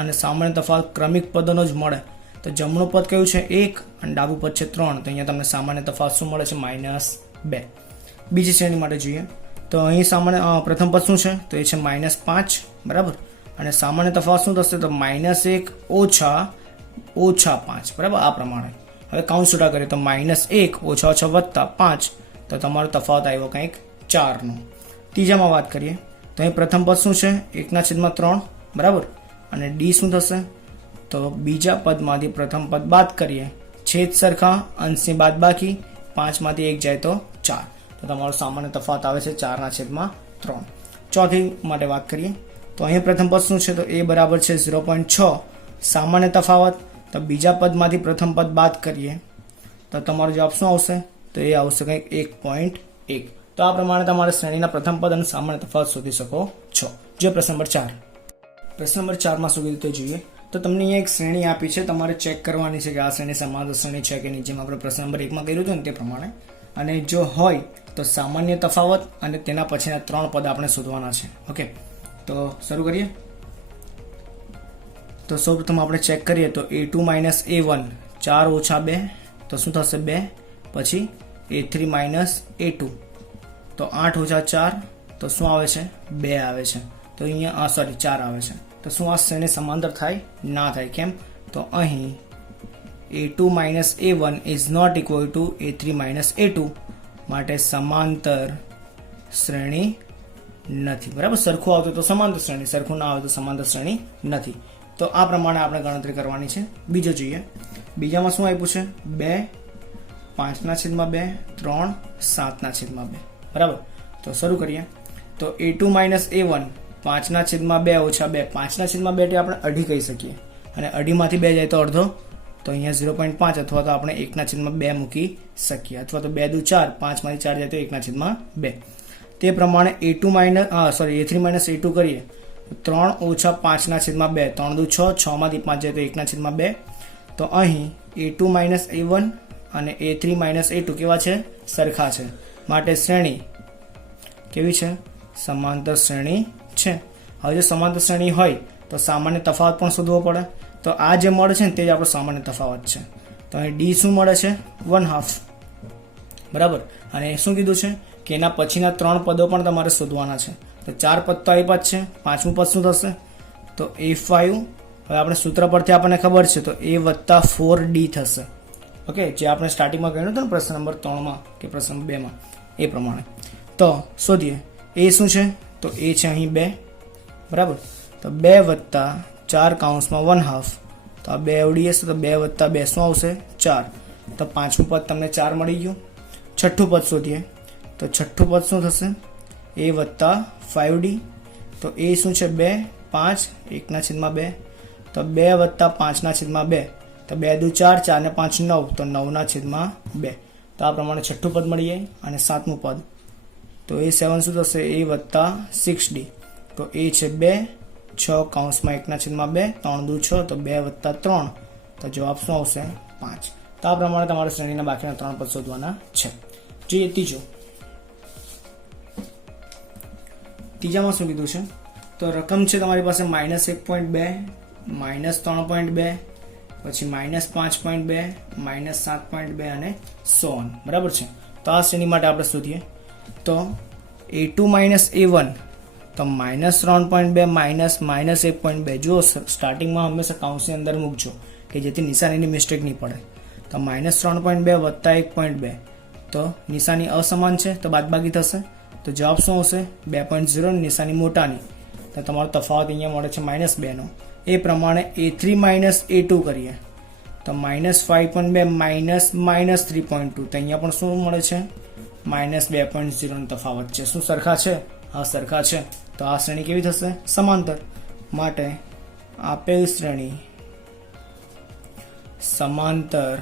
અને સામાન્ય તફાવત ક્રમિક પદોનો જ મળે. તો જમણું પદ કયું છે 1 અને ડાબું પદ છે 3, તો અહીંયા તમને સામાન્ય તફાવત શું મળે છે, -2. બીજી શ્રેણી માટે જોઈએ, તો અહીં સામાન્ય પ્રથમ પદ શું છે, તો એ છે -5, બરાબર. અને સામાન્ય તફાવત શું થશે, તો -1 ઓછા 5, બરાબર. આ પ્રમાણે હવે કૌંસ છૂટા કરીએ તો -1 ઓછા વત્તા 5, તો તમારો તફાવત આવ્યો કંઈક 4નો. ત્રીજામાં વાત કરીએ, તો અહીં પ્રથમ પદ શું છે? 1/3, બરાબર. અને ડી શું થશે? તો બીજા પદમાંથી પ્રથમ પદ બાદ કરીએ, છેદ સરખા, અંશની બાદ બાકી, 5માંથી 1 જાય તો 4. તો તમારો સામાન્ય તફાવત આવે છે 4/3. ચોથી માટે વાત કરીએ તો અહીં પ્રથમ પદ શું છે? તો એ બરાબર છે 0.6. સામાન્ય તફાવત, તો બીજા પદમાંથી પ્રથમ પદ બાદ કરીએ તો તમારો જવાબ શું આવશે? તો એ આવશે કંઈક 1.1. તો આ પ્રમાણે તમારે શ્રેણીના પ્રથમ પદ અને સામાન્ય તફાવત શોધી શકો છો. જે પ્રશ્ન નંબર 4. પ્રશ્ન નંબર 4માં શું કીધું તે જોઈએ. તો તમને અહીંયા એક શ્રેણી આપી છે, તમારે ચેક કરવાની છે કે આ શ્રેણી સમાંતર શ્રેણી છે કે નહીં, જેમ આપણે પ્રશ્ન નંબર 1માં કર્યું હતું ને તે પ્રમાણે. અને જો હોય તો સામાન્ય તફાવત અને તેના પછીના 3 પદ આપણે શોધવાના છે. ઓકે, તો શરૂ કરીએ. તો સૌપ્રથમ આપણે ચેક કરીએ તો a2 - a1 4 - 2 તો શું થશે? 2. પછી a3 - a2 તો 8 - 4 તો શું આવે છે? 2 આવે છે. તો અહીંયા 4 આવે છે. તો શું આ શ્રેણી સમાંતર થાય? ના થાય. કેમ? તો અહીં a2 - a1 is not equal to a3 - a2, માટે સમાંતર શ્રેણી નથી. બરાબર, સરખું આવતું તો સમાંતર શ્રેણી, સરખું ના આવે તો સમાંતર શ્રેણી નથી. તો આ પ્રમાણે આપણે ગણતરી કરવાની છે. બીજો જોઈએ. બીજામાં શું આપ્યું છે? 2 5/2 3 7/2. બરાબર, તો શરૂ કરીએ. તો a2 - a1 5/2 ઓછા 2, 5/2 એટલે આપણે અઢી કહી શકીએ, અને અઢીમાંથી 2 જાય તો અડધો, તો અહીંયા 0.5 અથવા તો આપણે 1/2 મૂકી શકીએ, અથવા તો 2 × 4, 5માંથી 4 જાય તો 1/2. તે પ્રમાણે a3 - a2 કરીએ 3 - 5/2, 3 × 6, 6માંથી 5 જાય તો 1/2. તો અહીં a2 - a1 અને a3 - a2 કેવા છે? સરખા છે, માટે શ્રેણી કેવી છે? સમાંતર શ્રેણી છે. હવે જો સમાંતર શ્રેણી હોય તો સામાન્ય તફાવત પણ શોધવો પડે. તો આ જે મળે છે ને તે જ આપણો સામાન્ય તફાવત છે. તો અહીં ડી શું મળે છે? 1/2. બરાબર, અને શું કીધું છે કે એના પછીના 3 પદો પણ તમારે શોધવાના છે. તો 4 પદ તો આપ્યા જ છે. 5મું પદ શું થશે? તો a5. હવે આપણે સૂત્ર પરથી આપણને ખબર છે, તો a + 4d થશે. ઓકે, જે આપણે સ્ટાર્ટિંગમાં કહ્યું હતું ને પ્રશ્ન નંબર 3માં કે પ્રશ્ન નંબર 2માં, એ પ્રમાણે. તો શોધીએ. એ શું છે? તો એ છે અહીં 2. બરાબર, તો 2 + 4 1/2. તો આ 2 આવડી જશે, તો 2 + 2 શું આવશે? 4. તો 5મું પદ તમને 4 મળી ગયું. છઠ્ઠું પદ શોધીએ. તો છઠ્ઠું પદ શું થશે? a + 5d. તો એ શું છે? 2 5 1/2. તો 2 + 5/2. તો 2 × 4, 4 ને 5 9, તો 9/2. તો આ પ્રમાણે છઠ્ઠું પદ મળી જાય. અને 7મું પદ, તો a7 શું થશે? a + 6d. તો એ છે 2 6 1/2, 3 × 6, તો 2 + 3, તો જવાબ શું આવશે? 5. તો આ પ્રમાણે તમારે શ્રેણીના બાકીના 3 પદ શોધવાના છે. જોઈએ ત્રીજામાં શું કીધું છે? તો રકમ છે તમારી પાસે -1.2, -3.2, પછી -5.2, -7.2 અને so on. બરાબર છે. તો આ શ્રેણી માટે આપણે શોધીએ. તો a2 - a1 તો -3.2 -1.2. જુઓ, સ્ટાર્ટિંગમાં હંમેશા કાઉન્સની અંદર મૂકજો કે જેથી નિશાનીની મિસ્ટેક નહીં પડે. તો -3.2 + 1.2, તો નિશાની અસમાન છે તો બાદબાકી થશે. તો જવાબ શું આવશે? 2.0. નિશાની મોટાની, તો તમારો તફાવત અહીંયા મળે છે -2 નો. એ પ્રમાણે a3 - a2 કરીએ તો -5.2 -3.2, તો અહીંયા પણ શું મળે છે? -2.0 નો તફાવત છે. શું સરખા છે? હા, સરખા છે. તો આ શ્રેણી કેવી થશે? સમાંતર. માટે આપેલ શ્રેણી સમાંતર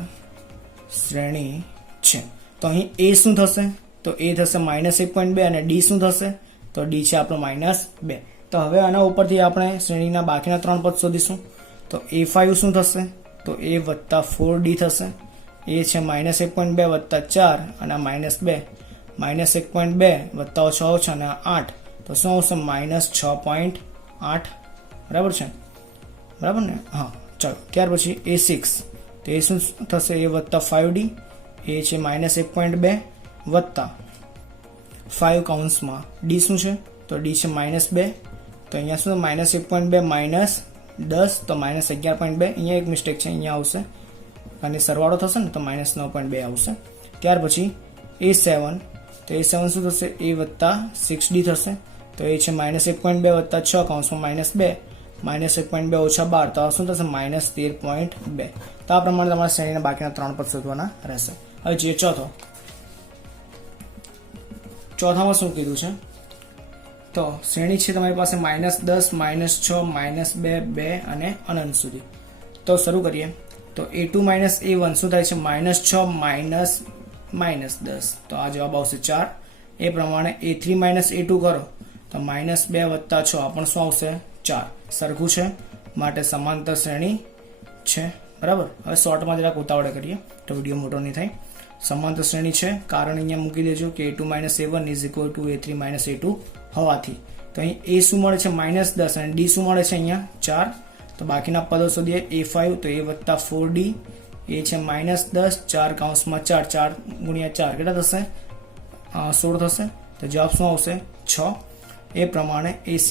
શ્રેણી છે. તો અહીં a શું થશે? તો a થશે -1.2, અને d શું થશે? તો d છે આપણો -2. તો હવે આના ઉપરથી આપણે શ્રેણીના બાકીના 3 પદ શોધીશું. તો a5 શું થશે? તો a + 4d થશે. એ છે -1.2 + 4 અને -2, -1.2 +- અને 8, તો શું આવશે? -6.8. બરાબર છે? બરાબર ને? હા, ચાલો. ત્યાર પછી a6, તો એ શું થશે? a + 5d. એ છે -1.2 + 5 d શું છે? તો d છે -2. તો અહીંયા શું? -1.2 -10, તો -11.2. અહીંયા એક મિસ્ટેક છે, અહીંયા આવશે, અને સરવાળો થશે ને તો -9.2 આવશે. ત્યાર પછી a7, તો a7 શું થશે? a + 6d થશે. તો એ છે -1.2 વત્તા 6 કૌંસમાં -2 -1.2 ઓછા 12 તો આ શું થશે -13.2. તો આ પ્રમાણે તમારે શ્રેણીના બાકીના 3 પદ શોધવાના રહેશે. હવે જોઈએ ચોથામાં શું કીધું છે તો શ્રેણી છે તમારી પાસે -10 -6 -2 2 અને અનંત સુધી. તો શરૂ કરીએ તો a2 a1 શું થાય છે -6 -10 તો આ જવાબ આવશે 4. એ પ્રમાણે a3 a2 કરો તો -2 વત્તા 6 આ પણ શું આવશે 4. સરખું છે માટે સમાંતર શ્રેણી છે. બરાબર. હવે શોર્ટમાં જરાક ઉતાવળે કરીએ તો વિડીયો મોટો નહીં થાય. સમાંતર શ્રેણી છે કારણ અહીંયા મૂકી દેજો કે a2 a1 is equal to a3 a2 હોવાથી. તો અહીં a શું મળે છે -10 અને d શું મળે છે અહીંયા 4. તો બાકીના પદો શોધીએ a5 તો a વત્તા 4d એ છે -10 4 કૌંસમાં 4 4 ગુણ્યા 4 કેટલા થશે 16 થશે. તો જવાબ શું આવશે 6. એ પ્રમાણે a6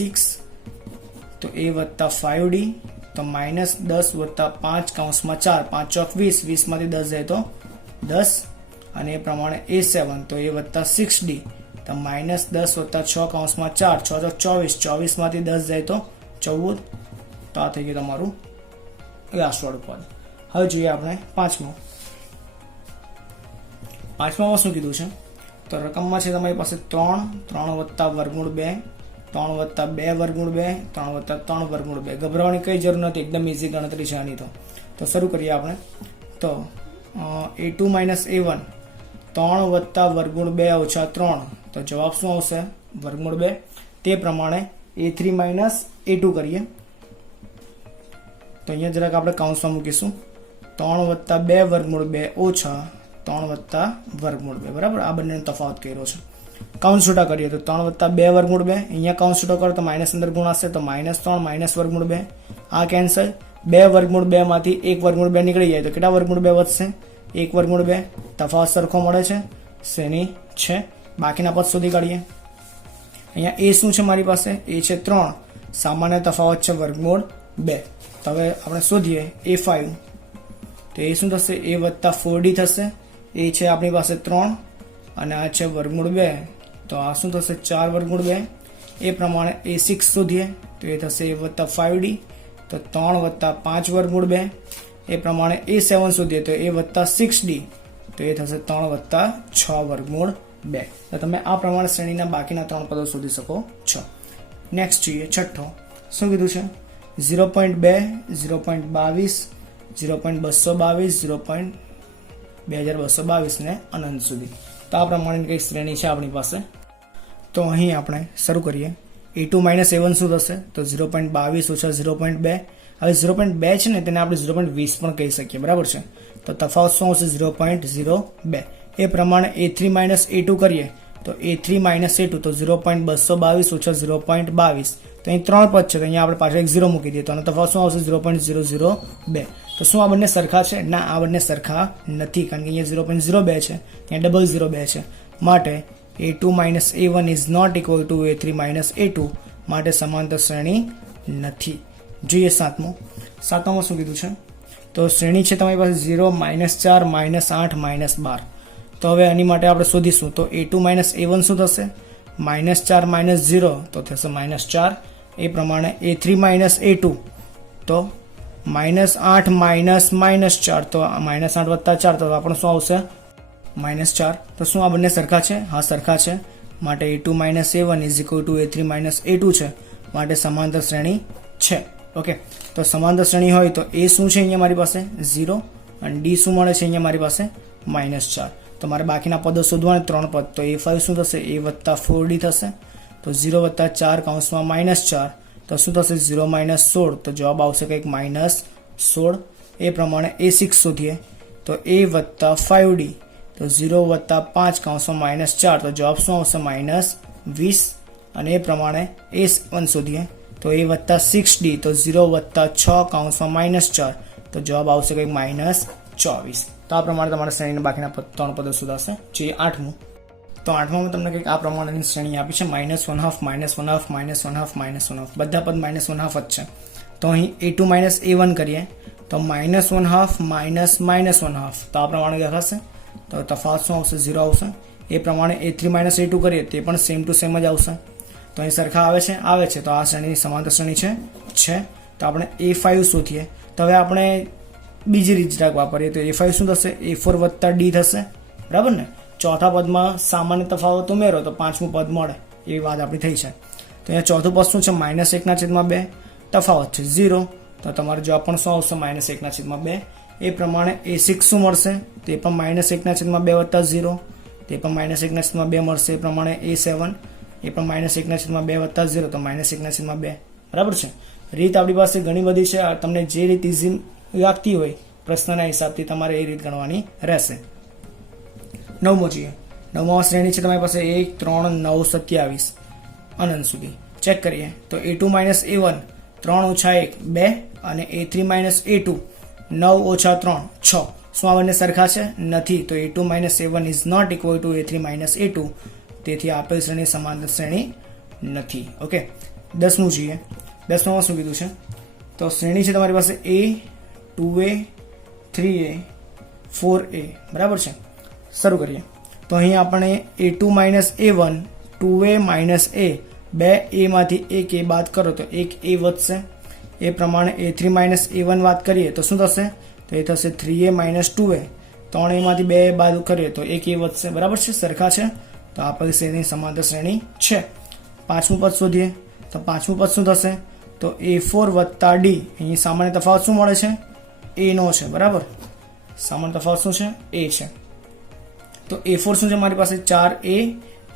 તો a વત્તા 5d તો -10 વત્તા 5 કૌંસમાં 4 5 ચોક 20 20 માંથી 10 જાય તો 10 અને એ પ્રમાણે a7 તો a વત્તા 6d તો -10 વત્તા 6 કૌંસમાં 4 6 ચોક 24 24 માંથી 10 જાય તો 14. તો આ થઈ ગયું તમારું લાસ્ટવાળું પદ. હવે જોઈએ આપણે પાંચમામાં શું કીધું છે તો રકમમાં છે તમારી પાસે 3 વત્તા વર્ગમૂળ 2 3 વત્તા 2 વર્ગમૂળ 2 3 વત્તા 3 વર્ગમૂળ 2. ગભરાવાની કઈ જરૂર નથી, એકદમ ઇઝી ગણતરી છે આની. તો શરૂ કરીએ આપણે. તો a2 a1 3 વત્તા વર્ગમૂળ 2 ઓછા 3 તો જવાબ શું આવશે વર્ગમૂળ 2. તે પ્રમાણે a3 a2 કરીએ તો અહીંયા જરાક આપણે કૌંસમાં મૂકીશું 3 વત્તા 2 વર્ગમૂળ 2 ઓછા 3 વત્તા વર્ગમૂળ 2. બરાબર. આ બંનેનો તફાવત કર્યો છે. કૌંસ છૂટા કરીએ તો 3 વત્તા 2 વર્ગમૂળ 2 અહીંયા કૌંસ છૂટો કરો તો માઇનસ અંદર ગુણાશે તો -3 માઇનસ વર્ગમૂળ 2 આ કેન્સલ. 2 વર્ગમૂળ 2 માંથી 1 વર્ગમૂળ 2 નીકળી જાય તો કેટલા વર્ગમૂળ 2 વધશે 1 વર્ગમૂળ 2. તફાવત સરખો મળે છે, શ્રેણી છે. બાકીના પદ શોધી કાઢીએ. અહીંયા a શું છે મારી પાસે એ છે 3, સામાન્ય તફાવત છે વર્ગમૂળ 2. તો હવે આપણે શોધીએ a5 તો એ શું થશે a વત્તા 4d થશે. એ છે આપણી પાસે 3 અને આ છે વર્ગમૂળ 2 તો આ શું થશે 4 વર્ગમૂળ 2. એ પ્રમાણે a6 શોધીએ તો એ થશે a વત્તા 5d તો 3 વત્તા 5 વર્ગમૂળ 2. એ પ્રમાણે a7 શોધીએ તો a વત્તા 6d તો એ થશે 3 વત્તા 6 વર્ગમૂળ 2. તો તમે આ પ્રમાણે શ્રેણીના બાકીના 3 પદો શોધી શકો છો. નેક્સ્ટ જોઈએ છઠ્ઠો. શું કીધું છે 0.2 0.22 0.222 0.2222 ને અનંત સુધી. તો આ પ્રમાણેની કઈ શ્રેણી છે આપણી પાસે. તો અહીં આપણે શરૂ કરીએ. a2 a1 શું થશે તો 0.22 ઓછા 0.2. હવે 0.2 છે ને તેને આપણે 0.20 પણ કહી શકીએ. બરાબર છે. તો તફાવત શું આવશે 0.02. એ પ્રમાણે a3 a2 કરીએ તો a3 a2 તો 0.222 ઓછા 0.22 તો અહીં 3 પદ છે તો અહીંયા આપણે પાછળ 1 0 મૂકી દઈએ તો આનો તફાવત શું આવશે 0.002. તો શું આ બંને સરખા છે? ના, આ બંને સરખા નથી કારણ કે અહીંયા 0.02 છે, ત્યાં 0.02 છે. માટે a2 a1 is not equal to a3 a2 માટે સમાંતર શ્રેણી નથી. જોઈએ સાતમામાં શું કીધું છે તો શ્રેણી છે તમારી પાસે 0 -4 -8 -12. તો હવે આની માટે આપણે શોધીશું તો a2 a1 શું થશે -4 -0 તો થશે -4. એ પ્રમાણે a3 a2 તો -8 -4 તો -8 વત્તા 4 તો આપણે શું આવશે -4. તો શું આ બંને સરખા છે? હા, સરખા છે. માટે a2 a1 is equal to a3 a2 છે માટે સમાંતર શ્રેણી છે. ઓકે. તો સમાંતર શ્રેણી હોય તો a શું છે અહીંયા મારી પાસે 0 અને d શું મળે છે અહીંયા મારી પાસે -4. તો મારે બાકીના પદો શોધવાના 3 પદ તો a5 શું થશે a વત્તા 4d થશે તો 0 વત્તા 4 કૌંસમાં -4 તો શું થશે 0 -16 તો જવાબ આવશે કંઈક -16. એ પ્રમાણે a6 શોધીએ તો a વત્તા 5d તો 0 વત્તા 5 કૌંસમાં -4 તો જવાબ શું આવશે -20. અને એ પ્રમાણે a1 શોધીએ તો a વત્તા 6d તો 0 વત્તા 6 કૌંસમાં -4 તો જવાબ આવશે કંઈક -24. તો આ પ્રમાણે તમારા શ્રેણીના બાકીના 3 પદો શોધાશે. જે 8મું. તો 8માં તમને કંઈક આ પ્રમાણેની શ્રેણી આપી છે -1/2 -1/2 -1/2 બધા પદ -1/2 જ છે. તો અહીં a2 a1 કરીએ તો -1/2 તો આ પ્રમાણે દેખાશે. તો તફાવત શું આવશે 0 આવશે. એ પ્રમાણે a3 a2 કરીએ તે પણ સેમ ટુ સેમ જ આવશે. તો અહીં સરખા આવે છે તો આ શ્રેણીની સમાંતર શ્રેણી છે તો આપણે A5 શોધીએ. તો હવે આપણે બીજી રીત જરાક વાપરીએ તો A5 શું થશે, A4 વત્તા D થશે, બરાબર ને. ચોથા પદમાં સામાન્ય તફાવત ઉમેરો તો પાંચમું પદ મળે, એવી વાત આપણી થઈ છે. તો અહીંયા ચોથું પદ શું છે, -1/2, તફાવત છે 0, તો તમારો જવાબ પણ શું આવશે, -1/2. એ પ્રમાણે A6 શું મળશે, તે પણ -1/2 વત્તા 0, તે પણ -1/2 મળશે. એ પ્રમાણે A7 એ પણ -1/2 વત્તા 0, તો -1/2, બરાબર છે. રીત આપણી પાસે ઘણી બધી છે, તમને જે રીત ઇઝી લાગતી હોય પ્રશ્નના હિસાબથી તમારે એ રીત ગણવાની રહેશે. નવમો જોઈએ. નવમાં શ્રેણી છે તમારી પાસે 1, 3, 9, 27 અનંત સુધી. ચેક કરીએ તો A2 - A1 3 - 1 2 અને A3 - A2 9 - 3 6. શું આ બંને સરખા છે? નથી. તો A2 - A1 is not equal to A3 - A2. તેથી આપેલ શ્રેણી સમાંતર શ્રેણી નથી. ઓકે, 10મું જોઈએ. 10માં શું કીધું છે, તો શ્રેણી છે તમારી પાસે A 2A 3A 4A, બરાબર છે. શરૂ કરીએ તો અહીં આપણે A2 - A1 2A - A, બે A માંથી એક A બાદ કરો તો એક A વધશે. એ પ્રમાણે A3 - A1 વાત કરીએ તો શું થશે, તો એ થશે 3A - 2A, 3A માંથી બે બાદ કરીએ તો એક A વધશે, બરાબર છે, સરખા છે. તો આપેલી શ્રેણી સમાંતર શ્રેણી છે. પાંચમું પદ શોધીએ તો પાંચમું પદ શું થશે, તો A4 વત્તા D, અહીં સામાન્ય તફાવત શું મળે છે, A નો છે, બરાબર. સામાન્ય તફાવત શું છે, A છે. તો A4 શું છે મારી પાસે 4A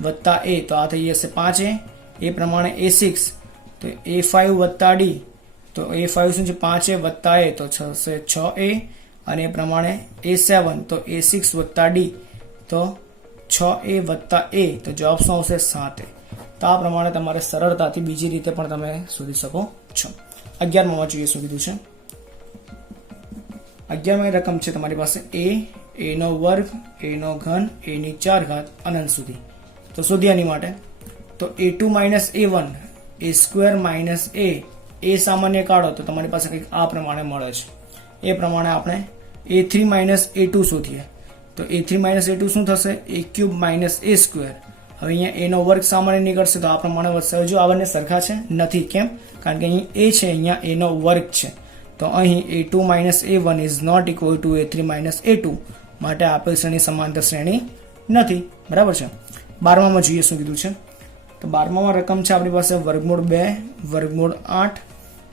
વત્તા A, તો આ થઈ જશે 5A. એ પ્રમાણે A6 તો A5 વત્તા D, તો A5 શું છે 5A વત્તા A, તો થશે 6A. અને એ પ્રમાણે A7 તો A6 વત્તા D, તો 6A વત્તા A, તો જવાબ શું આવશે 7A. તો આ પ્રમાણે તમારે સરળતાથી બીજી રીતે પણ તમે શોધી શકો છો. 11માં જોઈએ શું કીધું છે. 11માં રકમ છે તમારી પાસે A નો વર્ગ, A નો ઘન, A ની 4 ઘાત અનંત સુધી. તો શોધીએ આની માટે તો A2 - A1 A square minus A સામાન્ય કાઢો તો તમારી પાસે કંઈક આ પ્રમાણે મળે છે. એ પ્રમાણે આપણે A3 - A2 શોધીએ તો A3 - A2 શું થશે, A³ - A સ્ક્વેર. હવે અહીંયા A નો વર્ગ સામાન્ય નીકળશે તો આ પ્રમાણે વધશે. જો આ બંને સરખા છે નથી, કેમ, કારણ કે અહીં A છે, અહીંયા A નો વર્ગ છે. તો અહીં A2 - A1 is not equal to A3 - A2, માટે આપેલ શ્રેણી સમાંતર શ્રેણી નથી, બરાબર છે. 12માં જોઈએ શું કીધું છે. તો 12માં રકમ છે આપણી પાસે વર્ગમૂળ 2, વર્ગમૂળ 8,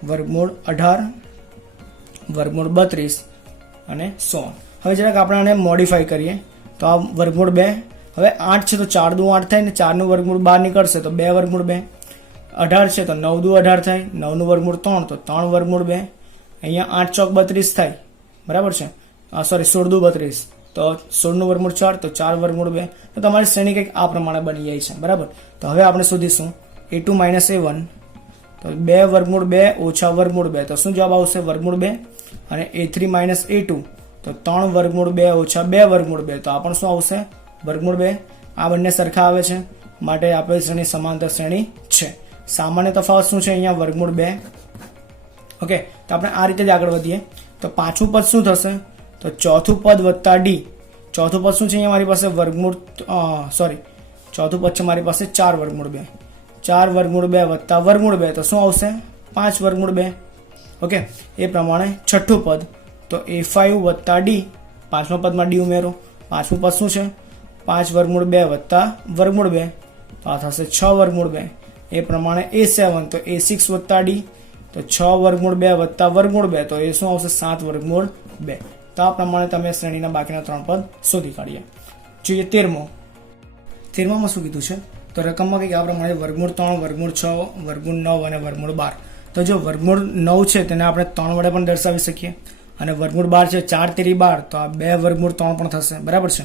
વર્ગમૂળ 18, વર્ગમૂળ 32 અને 100. હવે જરાક આપણે આને મોડિફાઈ કરીએ તો આ વર્ગમૂળ 2, હવે 8 છે તો 4 દુ 8 થાય ને 4 નું વર્ગમૂળ બહાર નીકળશે તો 2 વર્ગમૂળ 2. 18 છે તો 9 દુ 18 થાય, 9 નું વર્ગમૂળ 3 તો 3 વર્ગમૂળ 2. અહીંયા 8 ચોક 32 થાય, બરાબર છે. સોરી 16 દુ 32, તો 16 નું વર્ગમૂળ 4 તો 4 વર્ગમૂળ 2. તો તમારી શ્રેણી કંઈક આ પ્રમાણે બની જાય છે, બરાબર. તો હવે આપણે શોધીશું A2 - A1 તો 2 વર્ગમૂળ 2 ઓછા વર્ગમૂળ 2, તો શું જવાબ આવશે, વર્ગમૂળ 2. અને A3 - A2 તો 3 વર્ગમૂળ 2 ઓછા 2 વર્ગમૂળ 2, તો આ પણ શું આવશે, વર્ગમૂળ 2. આ બંને સરખા આવે છે, માટે આપેલ શ્રેણી સમાંતર શ્રેણી છે. સામાન્ય તફાવત શું છે, અહીંયા વર્ગમૂળ 2. ઓકે, તો આપણે આ રીતે જ આગળ વધીએ તો પાંચમું પદ શું થશે, તો ચોથું પદ વત્તા D. ચોથું પદ શું છે, અહીંયા મારી પાસે વર્ગમૂળ ચોથું પદ છે મારી પાસે 4 વર્ગમૂળ 2. 4 વર્ગમૂળ 2 વત્તા વર્ગમૂળ 2, તો શું આવશે, 5 વર્ગમૂળ 2. ઓકે, એ પ્રમાણે છઠ્ઠું પદ તો A5 વત્તા D, પાંચમા પદમાં D ઉમેરો. પાંચમું પદ શું છે, 5 વર્ગમૂળ 2 વત્તા વર્ગમૂળ 2, તો આ થશે 6 વર્ગમૂળ 2. એ પ્રમાણે A7 તો A6 વત્તા D, તો 6 વર્ગમૂળ 2 વત્તા વર્ગમૂળ 2, તો એ શું આવશે, 7 વર્ગમૂળ 2. તો આ પ્રમાણે તમે શ્રેણીના બાકીના 3 પદ શોધી કાઢીએ. જોઈએ 13માં શું કીધું છે, તો રકમમાં કંઈક આ પ્રમાણે વર્ગમૂળ 3, વર્ગમૂળ 6, વર્ગમૂળ 9 અને વર્ગમૂળ 12. તો જો વર્ગમૂળ 9 છે તેને આપણે 3 વડે પણ દર્શાવી શકીએ, અને વર્ગમૂળ 12 છે 4 તેરી 12, તો આ 2 વર્ગમૂળ 3 પણ થશે, બરાબર છે.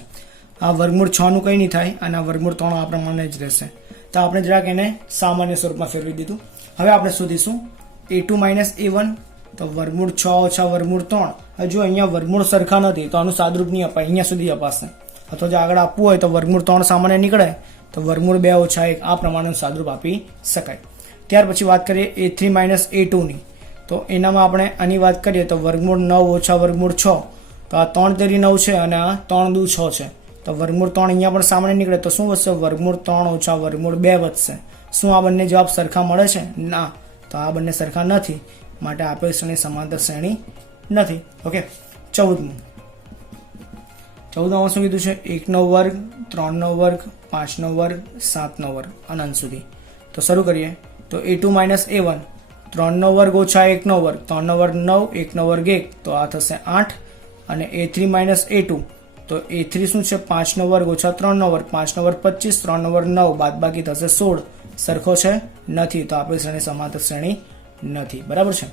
આ વર્ગમૂળ 6 નું કંઈ નહીં થાય અને આ વર્ગમૂળ 3 આ પ્રમાણે જ રહેશે. તો આપણે જરાક એને સામાન્ય સ્વરૂપમાં ફેરવી દીધું. હવે આપણે શોધીશું A2 - A1 તો વર્ગમૂળ 6 ઓછા વર્ગમૂળ 3. હજુ અહીંયા વર્ગમૂળ સરખા નથી તો આનું સાદરૂપ નહીં અપાય, અહીંયા સુધી અપાશે. અથવા જો આગળ આપવું હોય તો વર્ગમૂળ 3 સામાન્ય નીકળે તો વર્ગમૂળ 2 ઓછા 1 આ પ્રમાણેનું સાદરૂપ આપી શકાય. ત્યાર પછી વાત કરીએ A3 - A2 ની, તો એનામાં આપણે આની વાત કરીએ તો વર્ગમૂળ 9 ઓછા વર્ગમૂળ 6, તો આ 3 તેરી 9 છે અને આ 3 દુ 6 છે, તો વર્ગમૂળ 3 અહીંયા પણ સામાન્ય નીકળે તો શું વધશે, વર્ગમૂળ 3 ઓછા વર્ગમૂળ 2 વધશે. શું આ બંને જવાબ સરખા મળે છે? ના, તો આ બંને સરખા નથી, માટે આપેલ શ્રેણી સમાંતર શ્રેણી નથી. ઓકે, 14મું શું કીધું છે? 1નો વર્ગ, 3નો વર્ગ, 5નો વર્ગ, 7નો વર્ગ અનંત સુધી. તો શરૂ કરીએ. તો a2 માઇનસ a1, 3નો વર્ગ ઓછા 1નો વર્ગ, 3નો વર્ગ 9, 1નો વર્ગ 1, તો આ થશે 8. અને a3 માઇનસ a2, તો a3 શું છે? 5નો વર્ગ ઓછા 3નો વર્ગ, 5નો વર્ગ 25, 3નો વર્ગ 9, બાદબાકી થશે 16. સરખો છે? નથી, તો આપેલ શ્રેણી સમાંતર શ્રેણી નથી. બરાબર છે.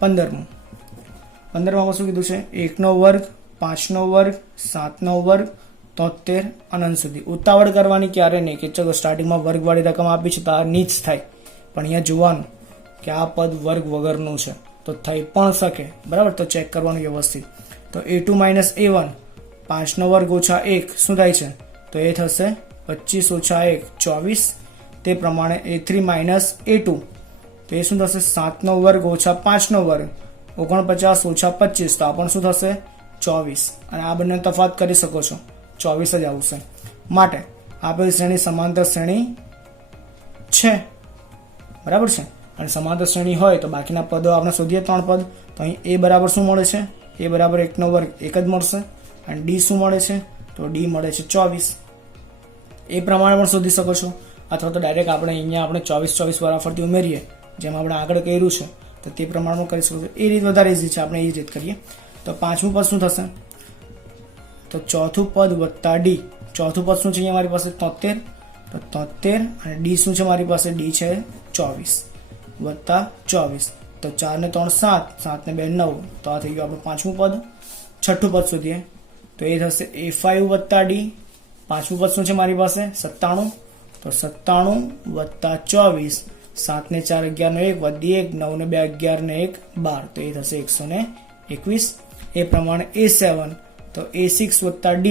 15માં શું કીધું છે? 1નો વર્ગ, 5નો વર્ગ, 7નો વર્ગ, 73 અનંત સુધી. ઉતાવળ કરવાની ક્યારે નહીં કે ચલો સ્ટાર્ટિંગમાં વર્ગવાળી રકમ આપી છે તો આ નીચ થાય, પણ અહીંયા જોવાનું કે આ પદ વર્ગ વગરનું છે તો થઈ પણ શકે. બરાબર, તો ચેક કરવાનું વ્યવસ્થિત. તો a2 માઇનસ a1, 5નો વર્ગ ઓછા 1 શું થાય છે? તો એ થશે 25 ઓછા 1 24. તે પ્રમાણે a3 માઇનસ a2, તો એ શું થશે? 7નો વર્ગ ઓછા 5નો વર્ગ, 49 ઓછા 25, તો આ પણ શું થશે? 24. અને આ બંને તફાત કરી શકો છો, 24 જ આવશે. માટે આપેલ શ્રેણી સમાંતર શ્રેણી છે. બરાબર છે. અને સમાંતર શ્રેણી હોય તો બાકીના પદો આપણે શોધીએ 3 પદ. તો અહીં a બરાબર શું મળે છે? a બરાબર 1નો વર્ગ 1 જ મળશે. અને d શું મળે છે? તો d મળે છે 24. એ પ્રમાણે પણ શોધી શકો છો, અથવા તો ડાયરેક્ટ આપણે અહીંયા આપણે 24 વારાફરતી ઉમેરીએ, જેમ આપણે આગળ કર્યું છે, તો તે પ્રમાણે કરી શકો છો. એ રીત વધારે ઇઝી છે, આપણે એ રીત કરીએ. તો 5મું પદ શું થશે? તો 4થું પદ વત્તા d. 4થું પદ શું છે અહીંયા મારી પાસે? 73. તો 73 અને d શું છે મારી પાસે? d છે 24 વત્તા 24. તો 4 ને 3 7, 7 ને 2 9, તો આ થઈ ગયું આપણું 5મું પદ. 6ઠું પદ શોધીએ. તો એ થશે a5 વત્તા d. 5મું પદ શું છે મારી પાસે? 97. તો 97 વત્તા 24, 7 ને 4 11 ને 1 વધી 1, 9 ને 2 11 ને 1 12, તો એ થશે 121. એ પ્રમાણે a7, તો a6 વત્તા d,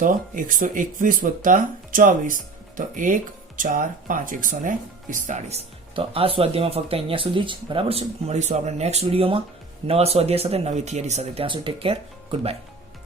તો 121 વત્તા 24, તો 1 4 5 145. તો આ સ્વાધ્યાયમાં ફક્ત અહીંયા સુધી જ. બરાબર છે. મળીશું આપણે નેક્સ્ટ વિડીયોમાં નવા સ્વાધ્યાય સાથે, નવી થિયરી સાથે. ત્યાં સુધી ટેક કેર. Good bye.